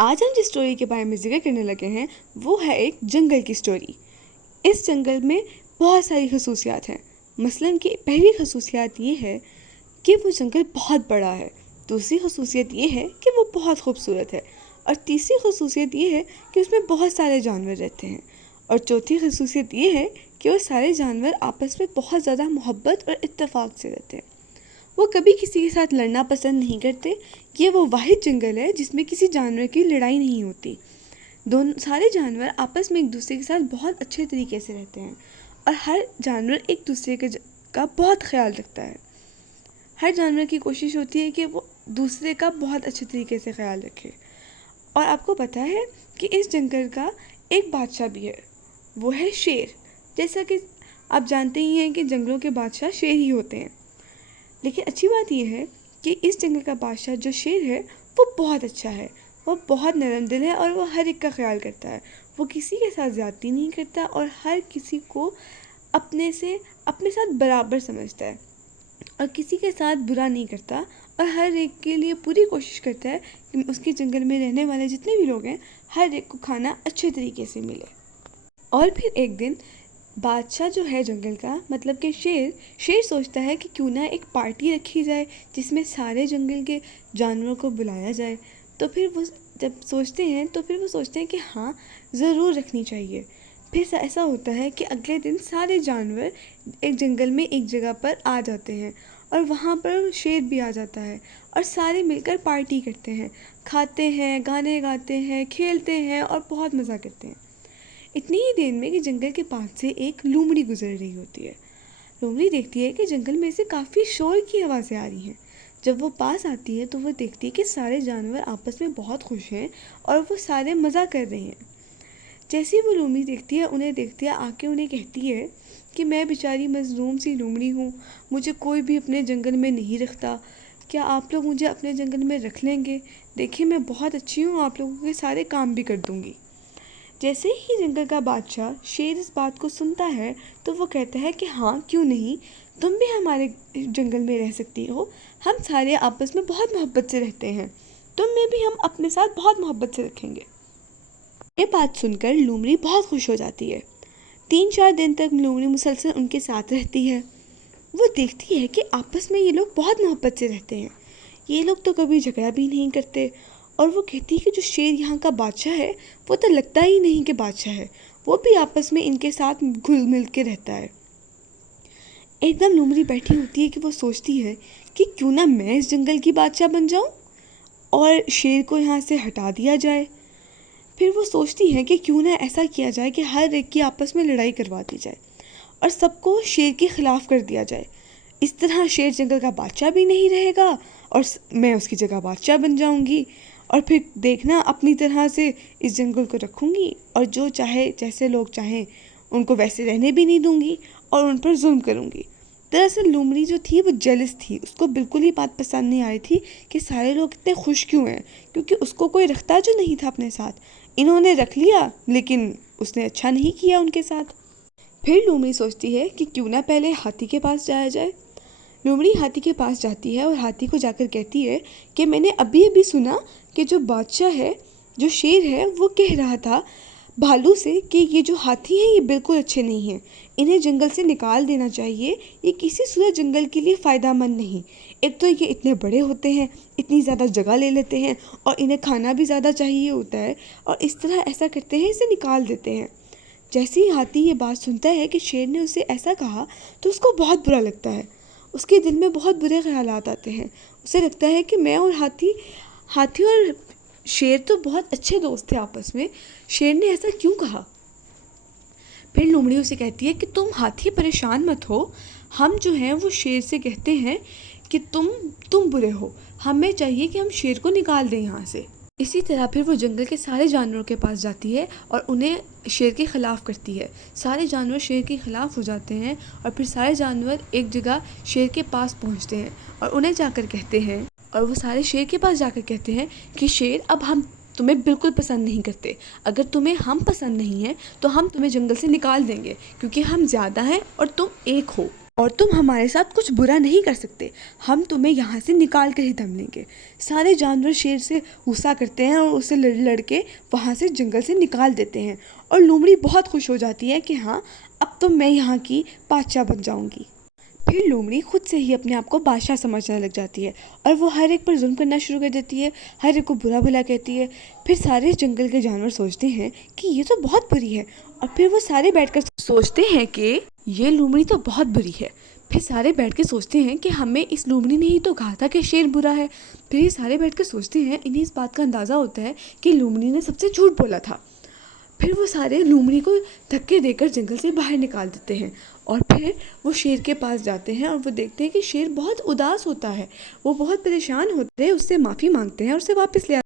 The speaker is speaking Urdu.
آج ہم جس اسٹوری کے بارے میں ذکر کرنے لگے ہیں وہ ہے ایک جنگل کی اسٹوری۔ اس جنگل میں بہت ساری خصوصیات ہیں۔ مثلاً کہ پہلی خصوصیات یہ ہے کہ وہ جنگل بہت بڑا ہے، دوسری خصوصیت یہ ہے کہ وہ بہت خوبصورت ہے، اور تیسری خصوصیت یہ ہے کہ اس میں بہت سارے جانور رہتے ہیں، اور چوتھی خصوصیت یہ ہے کہ وہ سارے جانور آپس میں بہت زیادہ محبت اور اتفاق سے رہتے ہیں۔ وہ کبھی کسی کے ساتھ لڑنا پسند نہیں کرتے۔ یہ وہ واحد جنگل ہے جس میں کسی جانور کی لڑائی نہیں ہوتی۔ سارے جانور آپس میں ایک دوسرے کے ساتھ بہت اچھے طریقے سے رہتے ہیں، اور ہر جانور ایک دوسرے کا بہت خیال رکھتا ہے۔ ہر جانور کی کوشش ہوتی ہے کہ وہ دوسرے کا بہت اچھے طریقے سے خیال رکھے۔ اور آپ کو پتہ ہے کہ اس جنگل کا ایک بادشاہ بھی ہے، وہ ہے شیر۔ جیسا کہ آپ جانتے ہی ہیں کہ جنگلوں کے بادشاہ شیر ہی ہوتے ہیں، لیکن اچھی بات یہ ہے کہ اس جنگل کا بادشاہ جو شیر ہے وہ بہت اچھا ہے، وہ بہت نرم دل ہے، اور وہ ہر ایک کا خیال کرتا ہے۔ وہ کسی کے ساتھ زیادتی نہیں کرتا، اور ہر کسی کو اپنے ساتھ برابر سمجھتا ہے، اور کسی کے ساتھ برا نہیں کرتا، اور ہر ایک کے لیے پوری کوشش کرتا ہے کہ اس کے جنگل میں رہنے والے جتنے بھی لوگ ہیں ہر ایک کو کھانا اچھے طریقے سے ملے۔ اور پھر ایک دن بادشاہ جو ہے جنگل کا، مطلب کہ شیر سوچتا ہے کہ کیوں نہ ایک پارٹی رکھی جائے جس میں سارے جنگل کے جانوروں کو بلایا جائے۔ تو پھر وہ سوچتے ہیں کہ ہاں ضرور رکھنی چاہیے۔ پھر ایسا ہوتا ہے کہ اگلے دن سارے جانور ایک جنگل میں ایک جگہ پر آ جاتے ہیں، اور وہاں پر شیر بھی آ جاتا ہے، اور سارے مل کر پارٹی کرتے ہیں، کھاتے ہیں، گانے گاتے ہیں، کھیلتے ہیں، اور بہت مزہ کرتے ہیں۔ اتنی ہی دیر میں کہ جنگل کے پاس سے ایک لومڑی گزر رہی ہوتی ہے۔ لومڑی دیکھتی ہے کہ جنگل میں سے کافی شور کی آوازیں آ رہی ہیں۔ جب وہ پاس آتی ہے تو وہ دیکھتی ہے کہ سارے جانور آپس میں بہت خوش ہیں، اور وہ سارے مزہ کر رہے ہیں۔ جیسے ہی وہ لومڑی دیکھتی ہے آ کے انہیں کہتی ہے کہ میں بیچاری مظلوم سی لومڑی ہوں، مجھے کوئی بھی اپنے جنگل میں نہیں رکھتا، کیا آپ لوگ مجھے اپنے جنگل میں رکھ لیں گے؟ دیکھیں میں بہت اچھی ہوں، آپ لوگوں کے سارے کام بھی کر دوں گی۔ جیسے ہی جنگل کا بادشاہ شیر اس بات کو سنتا ہے تو وہ کہتا ہے کہ ہاں کیوں نہیں، تم بھی ہمارے جنگل میں رہ سکتی ہو، ہم سارے آپس میں بہت محبت سے رہتے ہیں، تم میں بھی ہم اپنے ساتھ بہت محبت سے رکھیں گے۔ یہ بات سن کر لومڑی بہت خوش ہو جاتی ہے۔ 3-4 دن تک لومڑی مسلسل ان کے ساتھ رہتی ہے۔ وہ دیکھتی ہے کہ آپس میں یہ لوگ بہت محبت سے رہتے ہیں، یہ لوگ تو کبھی جھگڑا بھی نہیں کرتے، اور وہ کہتی ہے کہ جو شیر یہاں کا بادشاہ ہے وہ تو لگتا ہی نہیں کہ بادشاہ ہے، وہ بھی آپس میں ان کے ساتھ گھل مل کے رہتا ہے۔ ایک دم لومڑی بیٹھی ہوتی ہے کہ وہ سوچتی ہے کہ کیوں نہ میں اس جنگل کی بادشاہ بن جاؤں اور شیر کو یہاں سے ہٹا دیا جائے۔ پھر وہ سوچتی ہے کہ کیوں نہ ایسا کیا جائے کہ ہر ایک کی آپس میں لڑائی کروا دی جائے، اور سب کو شیر کے خلاف کر دیا جائے۔ اس طرح شیر جنگل کا بادشاہ بھی نہیں رہے گا، اور میں اس کی جگہ بادشاہ بن جاؤں گی، اور پھر دیکھنا اپنی طرح سے اس جنگل کو رکھوں گی، اور جو چاہے جیسے لوگ چاہیں ان کو ویسے رہنے بھی نہیں دوں گی، اور ان پر ظلم کروں گی۔ دراصل لومڑی جو تھی وہ جیلس تھی، اس کو بالکل ہی بات پسند نہیں آئی تھی کہ سارے لوگ اتنے خوش کیوں ہیں، کیونکہ اس کو کوئی رکھتا جو نہیں تھا اپنے ساتھ۔ انہوں نے رکھ لیا لیکن اس نے اچھا نہیں کیا ان کے ساتھ۔ پھر لومڑی سوچتی ہے کہ کیوں نہ پہلے ہاتھی کے پاس جایا جائے۔ لومڑی ہاتھی کے پاس جاتی ہے اور ہاتھی کو جا کر کہتی ہے کہ میں نے ابھی سنا کہ جو بادشاہ ہے، جو شیر ہے، وہ کہہ رہا تھا بھالو سے کہ یہ جو ہاتھی ہیں یہ بالکل اچھے نہیں ہیں، انہیں جنگل سے نکال دینا چاہیے، یہ کسی صورت جنگل کے لیے فائدہ مند نہیں۔ ایک تو یہ اتنے بڑے ہوتے ہیں، اتنی زیادہ جگہ لے لیتے ہیں، اور انہیں کھانا بھی زیادہ چاہیے ہوتا ہے، اور اس طرح ایسا کرتے ہیں اسے نکال دیتے ہیں۔ جیسے ہی ہاتھی یہ بات سنتا ہے کہ شیر نے اسے ایسا کہا تو اس کو بہت برا لگتا ہے، اس کے دل میں بہت برے خیالات آتے ہیں۔ اسے لگتا ہے کہ میں اور ہاتھی اور شیر تو بہت اچھے دوست تھے آپس میں، شیر نے ایسا کیوں کہا؟ پھر لومڑی اسے کہتی ہے کہ تم ہاتھی پریشان مت ہو، ہم جو ہیں وہ شیر سے کہتے ہیں کہ تم برے ہو، ہمیں چاہیے کہ ہم شیر کو نکال دیں یہاں سے۔ اسی طرح پھر وہ جنگل کے سارے جانوروں کے پاس جاتی ہے اور انہیں شیر کے خلاف کرتی ہے۔ سارے جانور شیر کے خلاف ہو جاتے ہیں، اور پھر سارے جانور ایک جگہ شیر کے پاس پہنچتے ہیں، اور انہیں جا کر کہتے ہیں، اور وہ سارے شیر کے پاس جا کر کہتے ہیں کہ شیر اب ہم تمہیں بالکل پسند نہیں کرتے، اگر تمہیں ہم پسند نہیں ہیں تو ہم تمہیں جنگل سے نکال دیں گے، کیونکہ ہم زیادہ ہیں اور تم ایک ہو۔ اور تم ہمارے ساتھ کچھ برا نہیں کر سکتے، ہم تمہیں یہاں سے نکال کر ہی دم لیں گے۔ سارے جانور شیر سے غصہ کرتے ہیں اور اسے لڑ کے وہاں سے جنگل سے نکال دیتے ہیں، اور لومڑی بہت خوش ہو جاتی ہے کہ ہاں اب تو میں یہاں کی بادشاہ بن جاؤں گی۔ پھر لومڑی خود سے ہی اپنے آپ کو بادشاہ سمجھنے لگ جاتی ہے اور وہ ہر ایک پر ظلم کرنا شروع کر دیتی ہے، ہر ایک کو برا بھلا کہتی ہے۔ پھر سارے جنگل کے جانور سوچتے ہیں کہ یہ تو بہت بری ہے، اور پھر وہ سارے بیٹھ کر سوچتے ہیں کہ یہ لومڑی تو بہت بری ہے۔ پھر سارے بیٹھ کے سوچتے ہیں کہ ہمیں اس لومڑی نے ہی تو کہا تھا کہ شیر برا ہے۔ پھر یہ سارے بیٹھ کے سوچتے ہیں، انہیں اس بات کا اندازہ ہوتا ہے کہ لومڑی نے سب سے جھوٹ بولا تھا۔ پھر وہ سارے لومڑی کو دھکے دے کر جنگل سے باہر نکال دیتے ہیں، اور پھر وہ شیر کے پاس جاتے ہیں اور وہ دیکھتے ہیں کہ شیر بہت اداس ہوتا ہے، وہ بہت پریشان ہوتے ہیں، اس سے معافی مانگتے ہیں اور اسے واپس لے